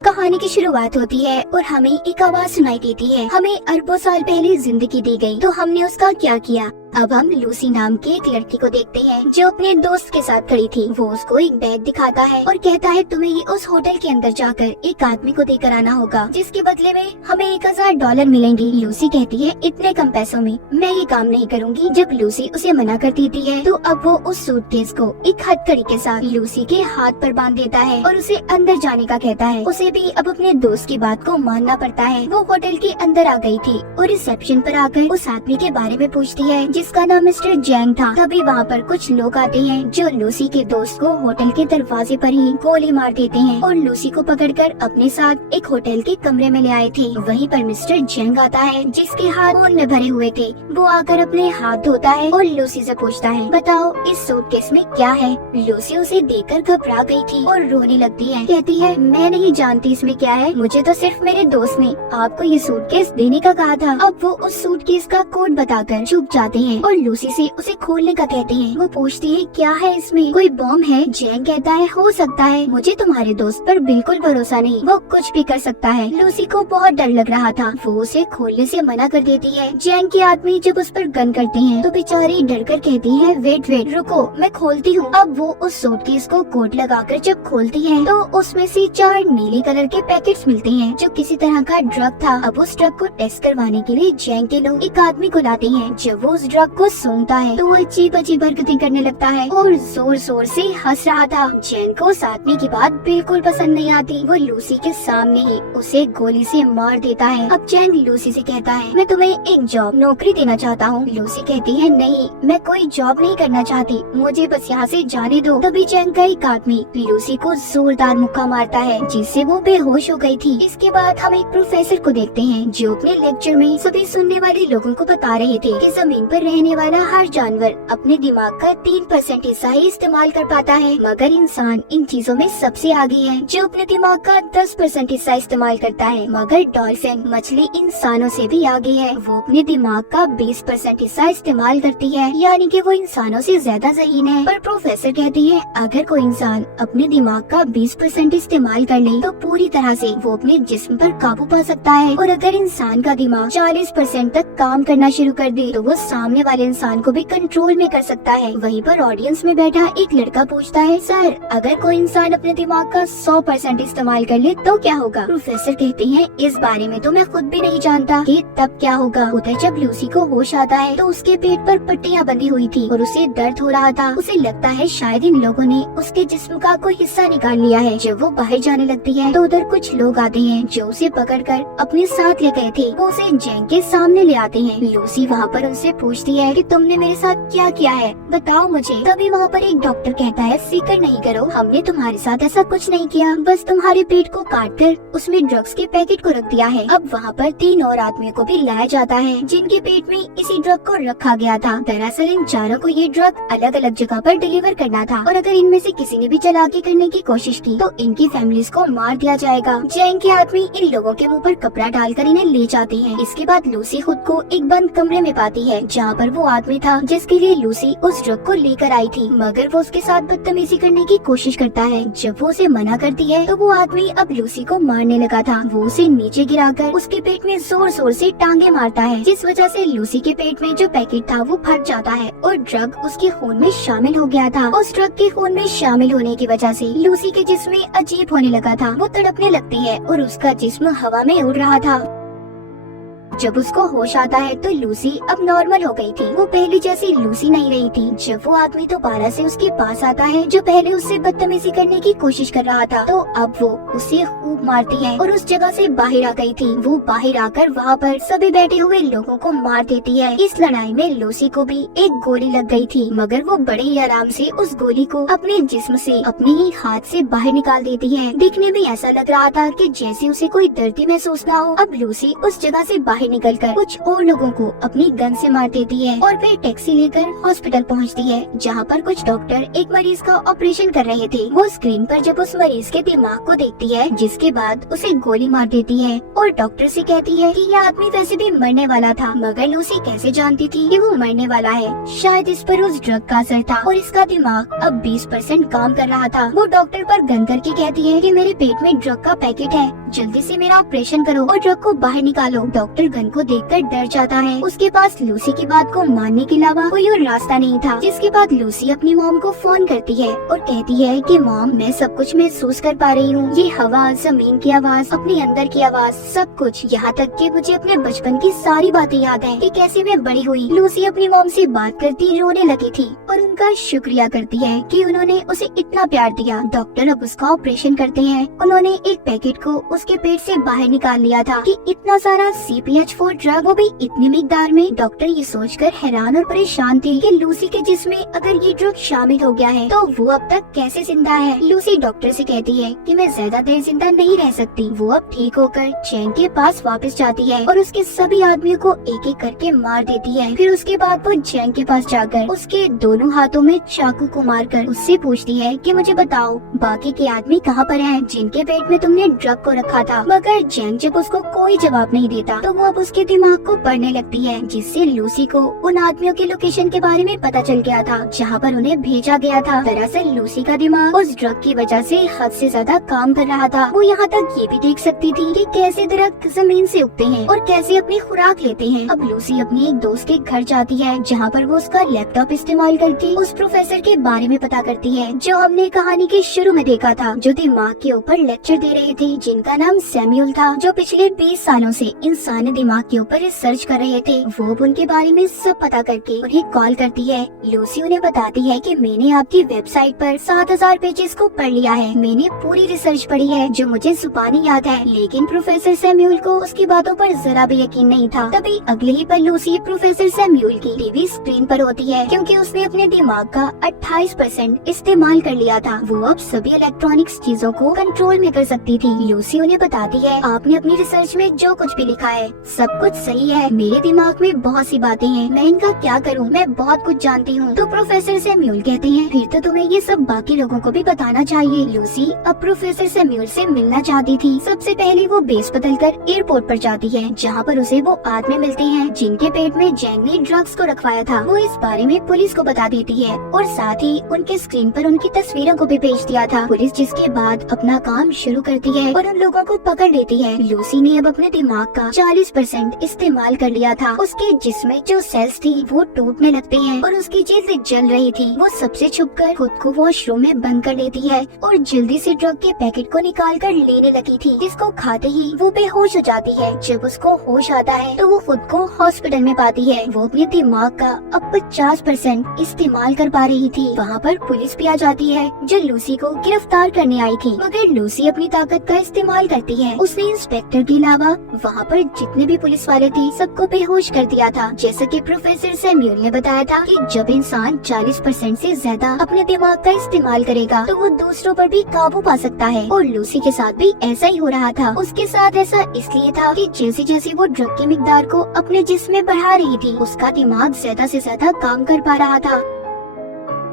कहानी की शुरुआत होती है और हमें एक आवाज सुनाई देती है। हमें अरबों साल पहले जिंदगी दी गई, तो हमने उसका क्या किया। अब हम लूसी नाम की एक लड़की को देखते हैं जो अपने दोस्त के साथ खड़ी थी। वो उसको एक बैग दिखाता है और कहता है तुम्हें ये उस होटल के अंदर जाकर एक आदमी को देकर आना होगा, जिसके बदले में हमें $1000 मिलेंगे। लूसी कहती है इतने कम पैसों में मैं ये काम नहीं करूँगी। जब लूसी उसे मना कर देती है तो अब वो उस सूटकेस को एक हथकड़ी के साथ लूसी के हाथ पर बांध देता है और उसे अंदर जाने का कहता है। उसे भी अब अपने दोस्त की बात को मानना पड़ता है। वो होटल के अंदर आ गई थी और रिसेप्शन पर आकर उस आदमी के बारे में पूछती है जिसका नाम मिस्टर जैंग था। तभी वहाँ पर कुछ लोग आते हैं जो लूसी के दोस्त को होटल के दरवाजे पर ही गोली मार देते हैं और लूसी को पकड़कर अपने साथ एक होटल के कमरे में ले आए थे। वहीं पर मिस्टर जैंग आता है जिसके हाथ खून में भरे हुए थे। वो आकर अपने हाथ धोता है और लूसी से पूछता है बताओ इस सूटकेस में क्या है। लूसी उसे देखकर घबरा गई थी और रोने लगती है। कहती है मैं नहीं जानती इसमें क्या है, मुझे तो सिर्फ मेरे दोस्त ने आपको ये सूटकेस देने का कहा था। अब वो उस सूटकेस का कोड बताकर चुप जाते हैं और लूसी से उसे खोलने का कहते हैं। वो पूछती है क्या है इसमें, कोई बॉम्ब है। जैंग कहता है हो सकता है, मुझे तुम्हारे दोस्त पर बिल्कुल भरोसा नहीं, वो कुछ भी कर सकता है। लूसी को बहुत डर लग रहा था, वो उसे खोलने से मना कर देती है। जैंग के आदमी जब उस पर गन करते हैं तो बेचारी डर कर कहती है वेट रुको मैं खोलती हूँ। अब वो उस सूटकेस को कोट लगाकर जब खोलती है तो उसमें से 4 नीले कलर के पैकेट्स मिलते हैं जो किसी तरह का ड्रग था। अब उस ड्रग को टेस्ट करवाने के लिए जैंग के लोग एक आदमी को लाते हैं। जब वो उस ड्रग को सूंघता है तो वो अजीब अजीब हरकतें करने लगता है और जोर जोर से हंस रहा था। जैंग को उस आदमी की बात बिल्कुल पसंद नहीं आती। वो लूसी के सामने ही उसे गोली से मार देता है। अब जैंग लूसी से कहता है मैं तुम्हें एक जॉब नौकरी देना चाहता हूँ। लूसी कहती है नहीं मैं कोई जॉब नहीं करना चाहती, मुझे बस यहाँ से जाने दो। तभी जैंग का एक आदमी लूसी को जोरदार मुक्का मारता है जिससे वो बेहोश हो गई थी। इसके बाद हम एक प्रोफेसर को देखते हैं जो अपने लेक्चर में सभी सुनने वाले लोगों को बता रहे थे कि जमीन पर रहने वाला हर जानवर अपने दिमाग का 3% हिस्सा ही इस्तेमाल कर पाता है, मगर इंसान इन चीजों में सबसे आगे है जो अपने दिमाग का 10% हिस्सा इस्तेमाल करता है। मगर डॉल्फिन मछली इंसानों से भी आगे है, वो अपने दिमाग का 20% हिस्सा इस्तेमाल करती है, यानी कि वो इंसानों से ज्यादा ज़हीन है। पर प्रोफेसर कहती है अगर कोई इंसान अपने दिमाग का 20% इस्तेमाल कर ले तो पूरी तरह से वो अपने जिस्म पर काबू पा सकता है, और अगर इंसान का दिमाग 40% तक काम करना शुरू कर दे तो वो सामने वाले इंसान को भी कंट्रोल में कर सकता है। वहीं पर ऑडियंस में बैठा एक लड़का पूछता है सर अगर कोई इंसान अपने दिमाग का 100% इस्तेमाल कर ले तो क्या होगा। प्रोफेसर कहते हैं इस बारे में तो मैं खुद भी नहीं जानता कि तब क्या होगा। उधर जब लूसी को होश आता है तो उसके पेट पर पट्टियां बंधी हुई थी और उसे दर्द हो रहा था। उसे लगता है शायद इन लोगों ने उसके जिस्म का कोई हिस्सा निकाल लिया है। जब वो बाहर जाने लगती है तो उधर कुछ लोग आते हैं जो उसे पकड़कर अपने साथ ले गए थे। वो उसे जैंग के सामने ले आते हैं। लूसी वहाँ पर उनसे पूछती है कि तुमने मेरे साथ क्या किया है, बताओ मुझे। तभी वहाँ पर एक डॉक्टर कहता है फिक्र नहीं करो, हमने तुम्हारे साथ ऐसा कुछ नहीं किया, बस तुम्हारे पेट को काट कर उसमें ड्रग्स के पैकेट को रख दिया है। अब वहाँ पर 3 और आदमियों को भी लाया जाता है जिनके पेट में इसी ड्रग को रखा गया था। दरअसल इन चारों को ये ड्रग अलग अलग जगह पर डिलीवर करना था, और अगर इनमें से किसी ने भी चालाकी करने की कोशिश की तो इनकी फैमिलीज को मार दिया जाएगा। जैंग के आदमी इन लोगों के मुँह पर कपड़ा डालकर इन्हें ले जाते हैं। इसके बाद लूसी खुद को एक बंद कमरे में पाती है जहाँ पर वो आदमी था जिसके लिए लूसी उस ड्रग को लेकर आई थी, मगर वो उसके साथ बदतमीजी करने की कोशिश करता है। जब वो उसे मना करती है तो वो आदमी अब लूसी को मारने लगा था। वो उसे नीचे गिराकर उसके पेट में जोर जोर से टांगे मारता है, जिस वजह से लूसी के पेट में जो पैकेट था वो फट जाता है और ड्रग उसके खून में शामिल हो गया था। उस ड्रग के खून में शामिल होने की वजह से लूसी के जिस्म में अजीब होने लगा था। वो तड़पने लगती है और उसका जिस्म हवा में उड़ रहा था। जब उसको होश आता है तो लूसी अब नॉर्मल हो गई थी। वो पहले जैसी लूसी नहीं रही थी। जब वो आदमी दोबारा से उसके पास आता है जो पहले उससे बदतमीजी करने की कोशिश कर रहा था, तो अब वो उसे खूब मारती है और उस जगह से बाहर आ गई थी। वो बाहर आकर वहाँ पर सभी बैठे हुए लोगों को मार देती है। इस लड़ाई में लूसी को भी एक गोली लग गई थी, मगर वो बड़े ही आराम से उस गोली को अपने जिस्म से अपने ही हाथ से बाहर निकाल देती है। दिखने में ऐसा लग रहा था कि जैसे उसे कोई दर्द ही महसूस ना हो। अब लूसी उस जगह से बाहर बाहर निकलकर कुछ और लोगों को अपनी गन से मार देती है और फिर टैक्सी लेकर हॉस्पिटल पहुंचती है, जहां पर कुछ डॉक्टर एक मरीज का ऑपरेशन कर रहे थे। वो स्क्रीन पर जब उस मरीज के दिमाग को देखती है, जिसके बाद उसे गोली मार देती है और डॉक्टर से कहती है कि यह आदमी वैसे भी मरने वाला था, मगर लूसी कैसे जानती थी कि वो मरने वाला है। शायद इस पर उस ड्रग का असर था और इसका दिमाग अब 20% काम कर रहा था। वो डॉक्टर पर गन करके कहती है कि मेरे पेट में ड्रग का पैकेट है, जल्दी से मेरा ऑपरेशन करो और ड्रग को बाहर निकालो। डॉक्टर गन को देखकर डर जाता है। उसके पास लूसी की बात को मानने के अलावा कोई और रास्ता नहीं था। जिसके बाद लूसी अपनी मॉम को फोन करती है और कहती है कि मॉम, मैं सब कुछ महसूस कर पा रही हूँ, ये हवा, जमीन की आवाज, अपने अंदर की आवाज, सब कुछ, यहाँ तक कि मुझे अपने बचपन की सारी बातें याद है कि कैसे मैं बड़ी हुई। लूसी अपनी मॉम से बात करती रोने लगी थी और उनका शुक्रिया करती है कि उन्होंने उसे इतना प्यार दिया। डॉक्टर अब उसका ऑपरेशन करते हैं। उन्होंने एक पैकेट को उसके पेट से बाहर निकाल लिया था कि इतना सारा CPH4 ड्रग, वो भी इतनी मिकदार में। डॉक्टर ये सोचकर हैरान और परेशान थे कि लूसी के जिस्म में अगर ये ड्रग शामिल हो गया है तो वो अब तक कैसे जिंदा है। लूसी डॉक्टर से कहती है कि मैं ज्यादा देर जिंदा नहीं रह सकती। वो अब ठीक होकर चैंग के पास वापस जाती है और उसके सभी आदमियों को एक एक करके मार देती है। फिर उसके बाद वो चैंग के पास जाकर उसके दोनों हाथों में चाकू को मारकर उससे पूछती है कि मुझे बताओ बाकी के आदमी कहाँ पर हैं जिनके पेट में तुमने ड्रग को रखा था। मगर चैंग जब उसको कोई जवाब नहीं देता तो वो अब उसके दिमाग को पढ़ने लगती है, जिससे लूसी को उन आदमियों के लोकेशन के बारे में पता चल गया था जहाँ पर उन्हें भेजा गया था। दरअसल लूसी का दिमाग उस ड्रग की वजह से हद से ज्यादा काम कर रहा था। वो यहाँ तक ये भी देख सकती थी कि कैसे दरख्त जमीन से उगते हैं और कैसे अपनी खुराक लेते हैं। अब लूसी अपनी एक दोस्त के घर जाती है, जहाँ पर वो उसका लैपटॉप इस्तेमाल करके उस प्रोफेसर के बारे में पता करती है जो हमने कहानी के शुरू में देखा था, जो दिमाग के ऊपर लेक्चर दे रहे थे, जिनका नाम सैमुअल था, जो पिछले 20 सालों से इंसानी दिमाग के ऊपर रिसर्च कर रहे थे। वो उनके बारे में सब पता करके उन्हें कॉल करती है। लूसी उन्हें बताती है कि मैंने आपकी वेबसाइट पर 7000 पेजेस को पढ़ लिया है, मैंने पूरी रिसर्च पढ़ी है जो मुझे जुबानी याद है। लेकिन प्रोफेसर सैमुअल को उसकी बातों पर जरा भी यकीन नहीं था। तभी अगले ही पल लूसी प्रोफेसर सैमुअल की टीवी स्क्रीन पर होती है, क्योंकि उसने अपने दिमाग का 28% इस्तेमाल कर लिया था। वो अब सभी इलेक्ट्रॉनिक्स चीजों को कंट्रोल में कर सकती थी। लूसी उन्हें बताती है, आपने अपनी रिसर्च में जो कुछ भी लिखा है सब कुछ सही है, मेरे दिमाग में बहुत सी बातें हैं, मैं इनका क्या करूं, मैं बहुत कुछ जानती हूं। तो प्रोफेसर सैमुअल कहते हैं, फिर तो तुम्हें ये सब बाकी लोगों को भी बताना चाहिए। लूसी अब प्रोफेसर सैमुअल से मिलना चाहती थी। सबसे पहले वो बेस बदलकर एयरपोर्ट पर जाती है, जहाँ पर उसे वो आदमी मिलते हैं जिनके पेट में जैंग ने ड्रग्स को रखवाया था। वो इस बारे में पुलिस को बता देती है और साथ ही उनके स्क्रीन पर उनकी तस्वीरों को भी भेज दिया था। पुलिस जिसके बाद अपना काम शुरू करती है और उन लोगों को पकड़ लेती है। लूसी ने अब अपने दिमाग का 40% इस्तेमाल कर लिया था। उसके जिस्म में जो सेल्स थी वो टूटने लगते हैं और उसकी चीजें जल रही थी। वो सबसे छुपकर खुद को वॉशरूम में बंद कर लेती है और जल्दी से ड्रग के पैकेट को निकाल कर लेने लगी थी, जिसको खाते ही वो बेहोश हो जाती है। जब उसको होश आता है तो वो खुद को हॉस्पिटल में पाती है। वो अपने दिमाग का अब 50% इस्तेमाल कर पा रही थी। वहाँ पर पुलिस भी आ जाती है जो लूसी को गिरफ्तार करने आई थी, मगर लूसी अपनी ताकत का इस्तेमाल करती है। उसने इंस्पेक्टर के अलावा वहाँ पर जितने भी पुलिस वाले थे सबको बेहोश कर दिया था। जैसा कि प्रोफेसर सैमुअल ने बताया था कि जब इंसान 40% से ज्यादा अपने दिमाग का इस्तेमाल करेगा तो वो दूसरों पर भी काबू पा सकता है, और लूसी के साथ भी ऐसा ही हो रहा था। उसके साथ ऐसा इसलिए था कि जैसे जैसे वो ड्रग की मिकदार को अपने जिस्म में बढ़ा रही थी, उसका दिमाग ज्यादा से ज्यादा काम कर पा रहा था।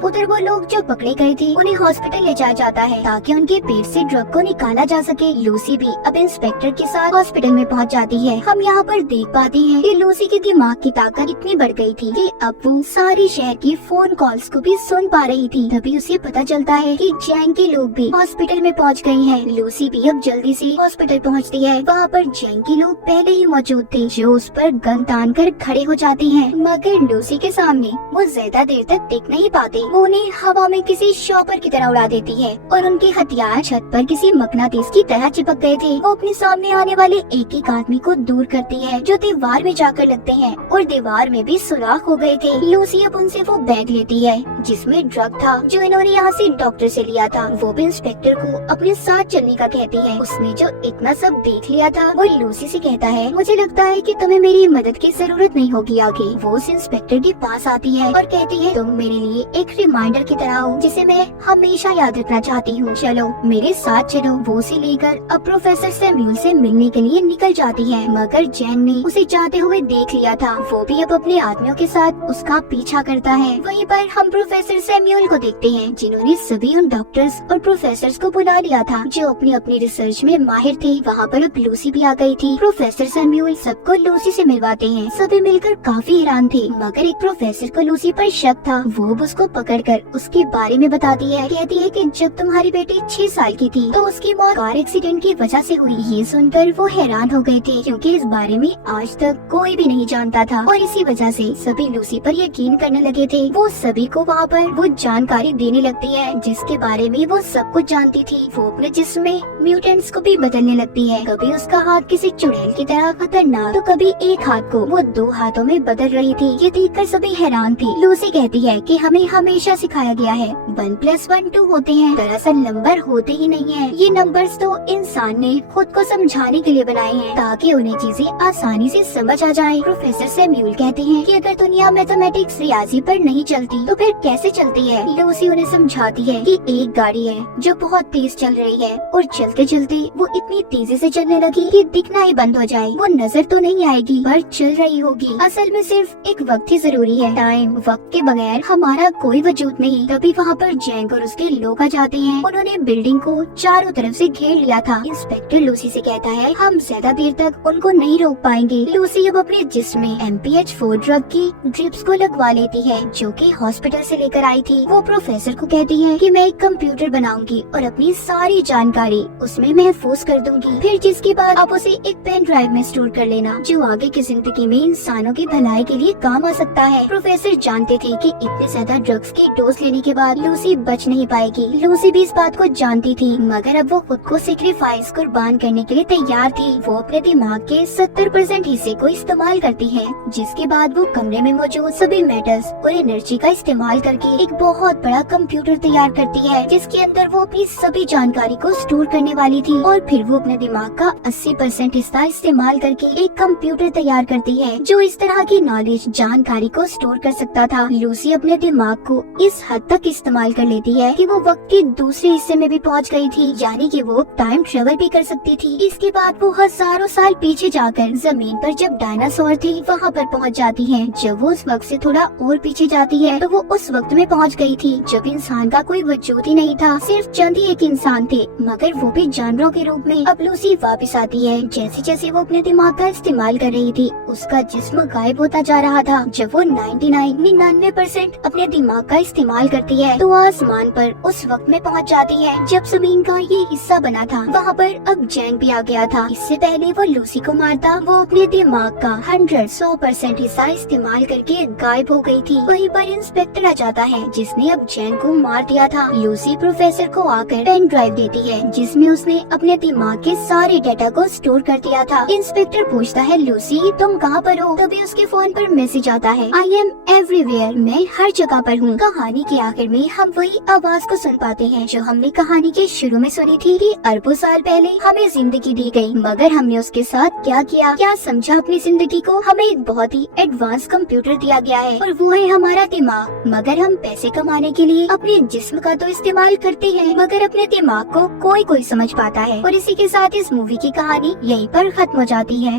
उधर वो लोग जो पकड़े गए थे उन्हें हॉस्पिटल ले जाया जाता है ताकि उनके पेट से ड्रग को निकाला जा सके। लूसी भी अब इंस्पेक्टर के साथ हॉस्पिटल में पहुंच जाती है। हम यहाँ पर देख पाते हैं कि लूसी की दिमाग की ताकत इतनी बढ़ गई थी कि अब वो सारी शहर की फोन कॉल्स को भी सुन पा रही थी। तभी उसे पता चलता है कि जैंग के लोग भी हॉस्पिटल में पहुँच गए हैं। लूसी भी अब जल्दी से हॉस्पिटल पहुँचती है। वहाँ पर जैंग के लोग पहले ही मौजूद थे जो उस पर गन तान कर खड़े हो जाते हैं, मगर लूसी के सामने वो ज्यादा देर तक टिक नहीं पाते। वो उन्हें हवा में किसी शॉपर की तरह उड़ा देती है और उनके हथियार छत पर किसी मकनातीस की तरह चिपक गए थे। वो अपने सामने आने वाले एक एक आदमी को दूर करती है जो दीवार में जाकर लगते हैं, और दीवार में भी सुराख हो गए थे। लूसी अब उनसे वो बैग लेती है जिसमें ड्रग था जो इन्होंने यहाँ से डॉक्टर से लिया था। वो भी इंस्पेक्टर को अपने साथ चलने का कहती है। उसने जो इतना सब देख लिया था वो लूसी से कहता है, मुझे लगता है कि तुम्हें मेरी मदद की जरूरत नहीं होगी आगे। वो उस इंस्पेक्टर के पास आती है और कहती है, तुम मेरे लिए एक रिमाइंडर की तरह हो जिसे मैं हमेशा याद रखना चाहती हूँ। चलो मेरे साथ चलो। वो उसे लेकर अब प्रोफेसर सैमुअल से मिलने के लिए निकल जाती है, मगर जैन ने उसे जाते हुए देख लिया था। वो भी अब अपने आदमियों के साथ उसका पीछा करता है। वहीं पर हम प्रोफेसर सैमुअल को देखते हैं जिन्होंने सभी उन डॉक्टर्स और प्रोफेसर्स को बुला लिया था जो अपनी अपनी रिसर्च में माहिर थे। वहाँ पर अब लूसी भी आ गई थी। प्रोफेसर सैमुअल सबको लूसी से मिलवाते हैं। सभी मिलकर काफी हैरान थे, मगर एक प्रोफेसर को लूसी पर शक था। वो उसको पकड़कर उसके बारे में बताती है। कहती है कि जब तुम्हारी बेटी 6 साल की थी तो उसकी मौत कार एक्सीडेंट की वजह से हुई। ये सुनकर वो हैरान हो गए थे क्योंकि इस बारे में आज तक कोई भी नहीं जानता था और इसी वजह से सभी लूसी पर यकीन करने लगे थे। वो सभी को वहाँ पर वो जानकारी देने लगती है जिसके बारे में वो सब कुछ जानती थी। वो अपने जिस्म में म्यूटेंट्स को भी बदलने लगती है। कभी उसका हाथ किसी चुड़ैल की तरह खतरनाक तो कभी एक हाथ को वो 2 हाथों में बदल रही थी। ये देखकर सभी हैरान थे। लूसी कहती है कि हमें हमेशा सिखाया गया है 1+1 2 होते हैं। दरअसल नंबर होते ही नहीं है। ये नंबर्स तो इंसान ने खुद को समझाने के लिए बनाए हैं ताकि उन्हें चीजें आसानी से समझ आ जाए। प्रोफेसर सैमुअल कहते हैं कि अगर दुनिया मैथमेटिक्स रियाजी पर नहीं चलती तो फिर कैसे चलती है। लूसी उन्हें समझाती है कि एक गाड़ी है जो बहुत तेज चल रही है और चलते चलते वो इतनी तेजी से चलने लगी कि दिखना ही बंद हो जाए। वो नजर तो नहीं आएगी पर चल रही होगी। असल में सिर्फ एक वक्त ही जरूरी है। टाइम, वक्त के बगैर हमारा कोई वजूद नहीं। तभी वहाँ पर जैंग और उसके लोग आ जाते हैं। उन्होंने बिल्डिंग को चारों तरफ से घेर लिया था। इंस्पेक्टर लूसी से कहता है हम ज्यादा देर तक उनको नहीं रोक पाएंगे। लूसी अब अपने जिस्म में MPH4 ड्रग की ड्रिप्स को लगवा लेती है जो कि हॉस्पिटल से लेकर आई थी। वो प्रोफेसर को कहती है कि मैं एक कंप्यूटर बनाऊंगी और अपनी सारी जानकारी उसमें महफूज कर दूंगी। फिर जिसके बाद आप उसे एक पेन ड्राइव में स्टोर कर लेना जो आगे की जिंदगी में इंसानों की भलाई के लिए काम आ सकता है। प्रोफेसर जानते थे कि इतने ज्यादा ड्रग्स की डोज लेने के बाद लूसी बच नहीं पाएगी। लूसी भी इस बात को जानती थी, मगर अब वो खुद को सेक्रीफाइस कुर्बान करने के लिए तैयार थी। वो अपने दिमाग के 70% हिस्से को इस्तेमाल करती है, जिसके बाद वो कमरे में मौजूद सभी मेटल्स और एनर्जी का इस्तेमाल करके एक बहुत बड़ा कंप्यूटर तैयार करती है जिसके अंदर वो अपनी सभी जानकारी को स्टोर करने वाली थी। और फिर वो अपने दिमाग का 80% हिस्सा इस्तेमाल करके एक कंप्यूटर तैयार करती है जो इस तरह की नॉलेज, जानकारी को स्टोर कर सकता था। लूसी अपने दिमाग को इस हद तक इस्तेमाल कर लेती है कि वो वक्त के दूसरे हिस्से में भी पहुंच गई थी, यानी कि वो टाइम ट्रेवल भी कर सकती थी। इसके बाद वो हजारों साल पीछे जाकर जमीन पर जब डायनासोर थी वहाँ पर पहुँच जाती है। जब वो उस वक्त से थोड़ा और पीछे जाती है तो वो उस वक्त में पहुँच गई थी जब इंसान का कोई वजूद ही नहीं था, सिर्फ चंद ही एक इंसान थे, मगर वो भी जानवरों के रूप में। अब लूसी वापस आती है। जैसे जैसे वो अपने दिमाग का इस्तेमाल कर रही थी उसका जिस्म गायब होता जा रहा था। जब वो 99% अपने दिमाग का इस्तेमाल करती है तो आसमान पर उस वक्त में पहुंच जाती है जब जमीन का ये हिस्सा बना था। वहाँ पर अब जैंग भी आ गया था। इससे पहले वो लूसी को मारता वो अपने दिमाग का 100% हिस्सा इस्तेमाल करके गायब हो गई थी। वहीं पर इंस्पेक्टर आ जाता है जिसने अब जैंग को मार दिया था। लूसी प्रोफेसर को आकर पेन ड्राइव देती है जिसमें उसने अपने दिमाग के सारे डेटा को स्टोर कर दिया था। इंस्पेक्टर पूछता है लूसी तुम कहाँ पर हो? तभी उसके फोन पर मैसेज आता है आई एम एवरीवेयर, मैं हर जगह पर हूँ। कहानी के आखिर में हम वही आवाज को सुन पाते हैं जो हमने कहानी के शुरू में सुनी थी कि अरबों साल पहले हमें जिंदगी दी गई, मगर हमने उसके साथ क्या किया, क्या समझा अपनी जिंदगी को। हमें एक बहुत ही एडवांस कंप्यूटर दिया गया है और वो है हमारा दिमाग, मगर हम पैसे कमाने के लिए अपने जिस्म का तो इस्तेमाल करते हैं मगर अपने दिमाग को कोई समझ पाता है। और इसी के साथ इस मूवी की कहानी यहीं पर खत्म हो जाती है।